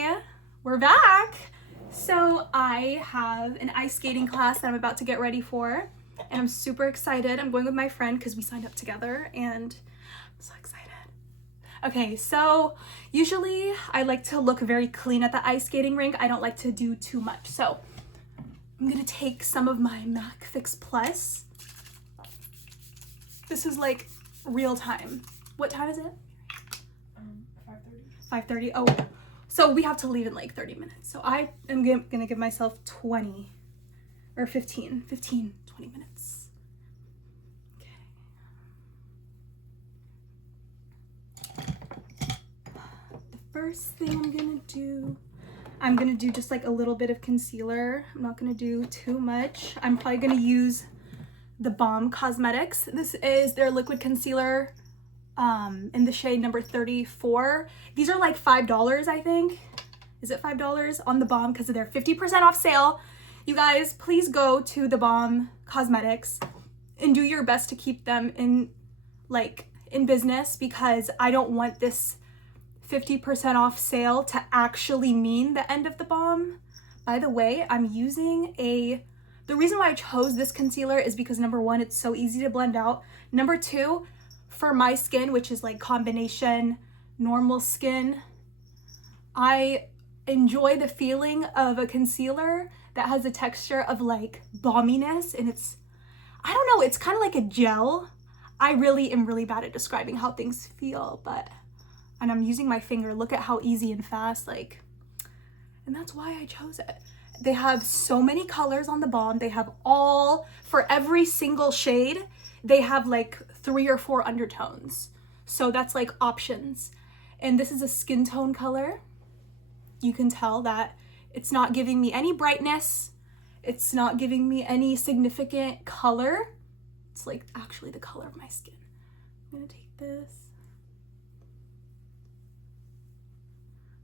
Hey, we're back. So I have an ice skating class that I'm about to get ready for, and I'm super excited. I'm going with my friend because we signed up together, and I'm so excited. Okay, so usually I like to look very clean at the ice skating rink. I don't like to do too much. So I'm gonna take some of my MAC Fix Plus. This is like real time. What time is it? 5:30. Oh, so we have to leave in like 30 minutes. So I am gonna give myself 20 or 15, 20 minutes. Okay. The first thing I'm gonna do just like a little bit of concealer. I'm not gonna do too much. I'm probably gonna use the Balm Cosmetics. This is their liquid concealer in the shade number 34. These are like $5, I think. Is it $5 on the Balm because of their 50% off sale? You guys, please go to the Balm Cosmetics and do your best to keep them in business, because I don't want this 50% off sale to actually mean the end of the Balm. By the way, I'm using the reason why I chose this concealer is because number one, it's so easy to blend out. Number two, for my skin, which is like combination normal skin, I enjoy the feeling of a concealer that has a texture of like balminess, and I don't know, it's kind of like a gel. I really am really bad at describing how things feel, and I'm using my finger. Look at how easy and fast, and that's why I chose it. They have so many colors on the Balm. They have for every single shade, they have like 3 or 4 undertones. So that's like options. And this is a skin tone color. You can tell that it's not giving me any brightness. It's not giving me any significant color. It's like actually the color of my skin. I'm gonna take this.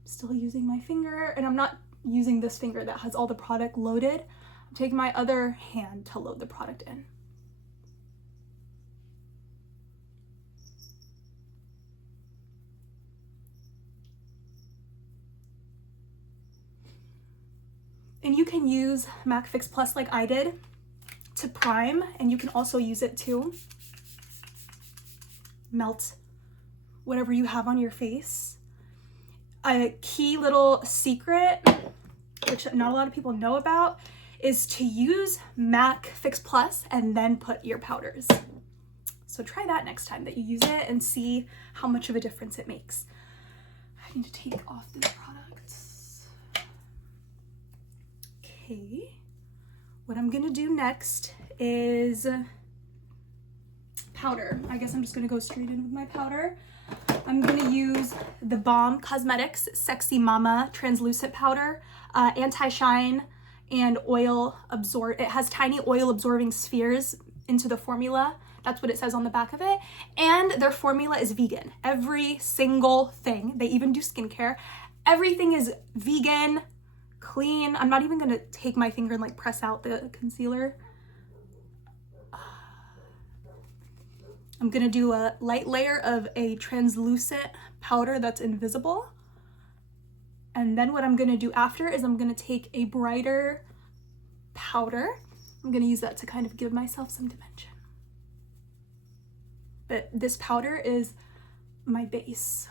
I'm still using my finger, and I'm not using this finger that has all the product loaded. I'm taking my other hand to load the product in. And you can use MAC Fix Plus like I did to prime, and you can also use it to melt whatever you have on your face. A key little secret, which not a lot of people know about, is to use MAC Fix Plus and then put your powders. So try that next time that you use it and see how much of a difference it makes. I need to take off these products. Okay, what I'm gonna do next is powder. I guess I'm just gonna go straight in with my powder. I'm gonna use the Balm Cosmetics Sexy Mama Translucent Powder, anti-shine and oil absorb. It has tiny oil absorbing spheres into the formula. That's what it says on the back of it. And their formula is vegan. Every single thing, they even do skincare. Everything is vegan, clean. I'm not even gonna take my finger and like press out the concealer. I'm gonna do a light layer of a translucent powder that's invisible. And then what I'm gonna do after is I'm gonna take a brighter powder. I'm gonna use that to kind of give myself some dimension. But this powder is my base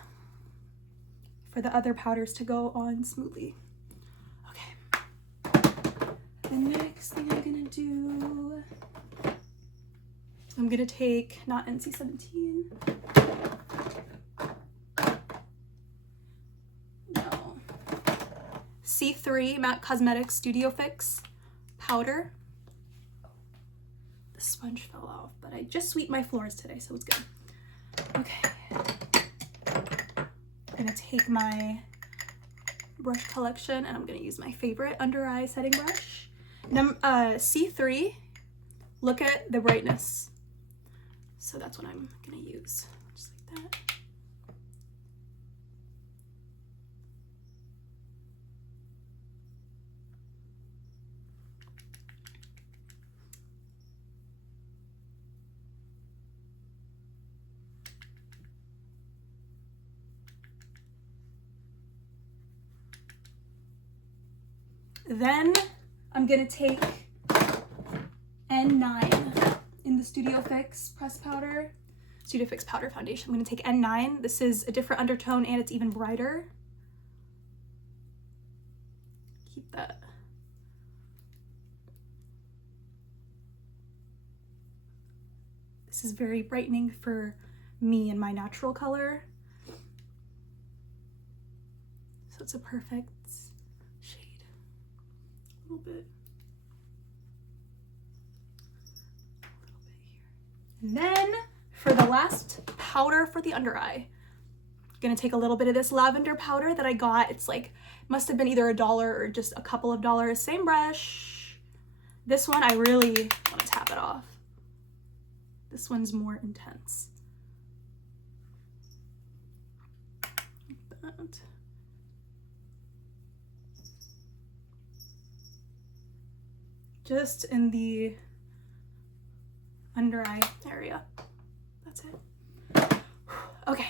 for the other powders to go on smoothly. The next thing I'm gonna do, I'm gonna take, not NC-17, no, C3 MAC Cosmetics Studio Fix powder. The sponge fell off, but I just sweeped my floors today, so it's good. Okay, I'm gonna take my brush collection, and I'm gonna use my favorite under eye setting brush. C3, look at the brightness. So that's what I'm gonna use, just like that. Then I'm gonna take N9 in the Studio Fix press powder, Studio Fix powder foundation. I'm gonna take N9. This is a different undertone and it's even brighter. Keep that. This is very brightening for me and my natural color. So it's a perfect shade. A little bit. And then for the last powder for the under eye, I'm gonna take a little bit of this lavender powder that I got. It's like, must have been either $1 or just a couple of dollars. Same brush. This one, I really want to tap it off. This one's more intense. Like that. Just in the under eye area. That's it. Okay.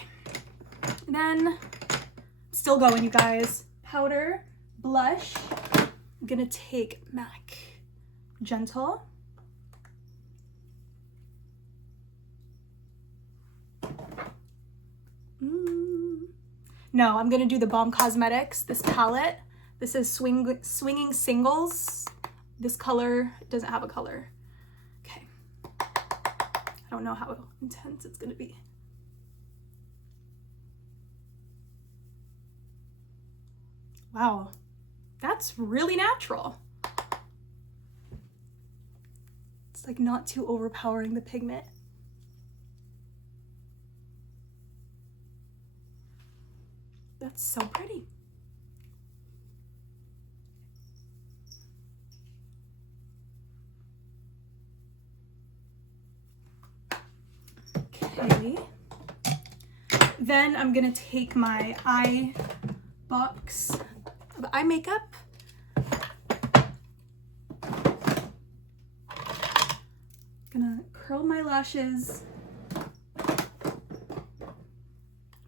Then, still going, you guys. Powder, blush. I'm gonna take MAC Gentle. No, I'm gonna do the Balm Cosmetics, this palette. This is Swinging Singles. This color doesn't have a color. Okay. I don't know how intense it's gonna be. Wow, that's really natural. It's like not too overpowering the pigment. That's so pretty. Okay. Then I'm gonna take my eye box of eye makeup. Gonna curl my lashes. I'm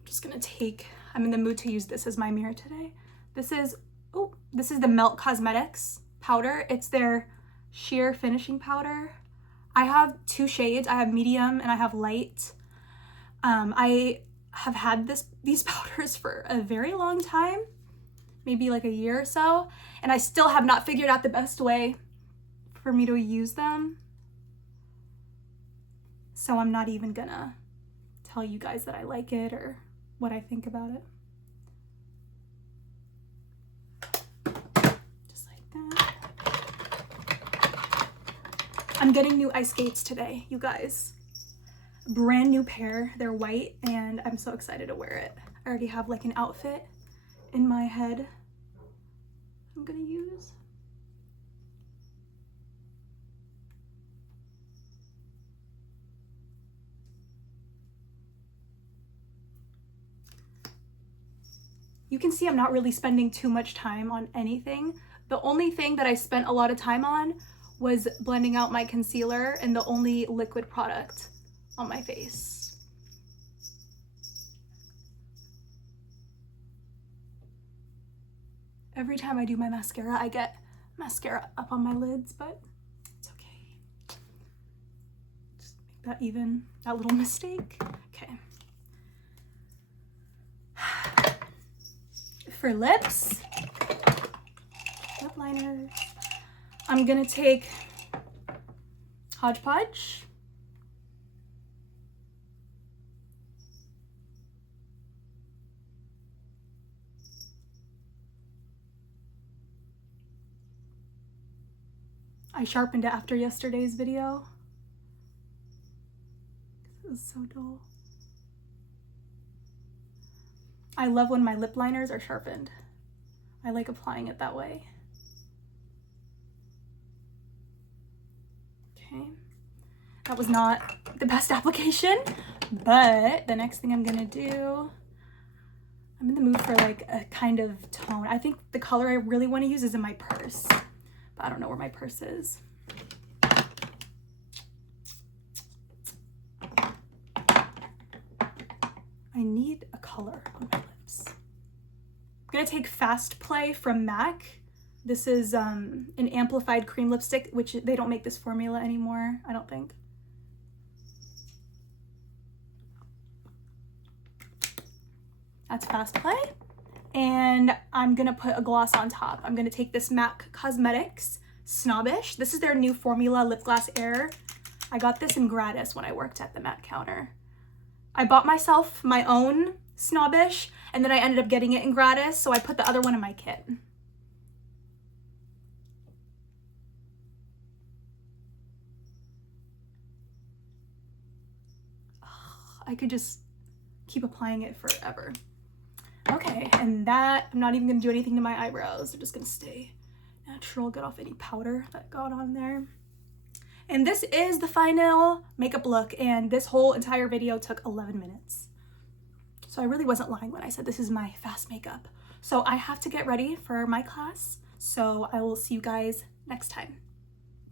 just gonna take, I'm in the mood to use this as my mirror today. This is the Melt Cosmetics powder. It's their sheer finishing powder. I have two shades. I have medium and I have light. I have had these powders for a very long time, maybe like a year or so, and I still have not figured out the best way for me to use them. So I'm not even gonna tell you guys that I like it or what I think about it. Just like that. I'm getting new ice skates today, you guys. Brand new pair. They're white and I'm so excited to wear it. I already have like an outfit in my head I'm gonna use. You can see I'm not really spending too much time on anything. The only thing that I spent a lot of time on was blending out my concealer and the only liquid product on my face. Every time I do my mascara, I get mascara up on my lids, but it's okay. Just make that even, that little mistake. Okay. For lips, lip liners, I'm gonna take Hodgepodge. I sharpened it after yesterday's video. It was so dull. I love when my lip liners are sharpened. I like applying it that way. Okay, that was not the best application, but the next thing I'm gonna do, I'm in the mood for like a kind of tone. I think the color I really want to use is in my purse, but I don't know where my purse is. I need a color on my lips. I'm gonna take Fast Play from MAC, This is an Amplified Creme Lipstick, which they don't make this formula anymore, I don't think. That's fast play. And I'm gonna put a gloss on top. I'm gonna take this MAC Cosmetics Snobbish. This is their new formula, Lipglass Air. I got this in gratis when I worked at the MAC counter. I bought myself my own Snobbish, and then I ended up getting it in gratis, so I put the other one in my kit. I could just keep applying it forever. Okay, and that, I'm not even gonna do anything to my eyebrows. They're just gonna stay natural, get off any powder that got on there. And this is the final makeup look, and this whole entire video took 11 minutes. So I really wasn't lying when I said this is my fast makeup. So I have to get ready for my class, so I will see you guys next time.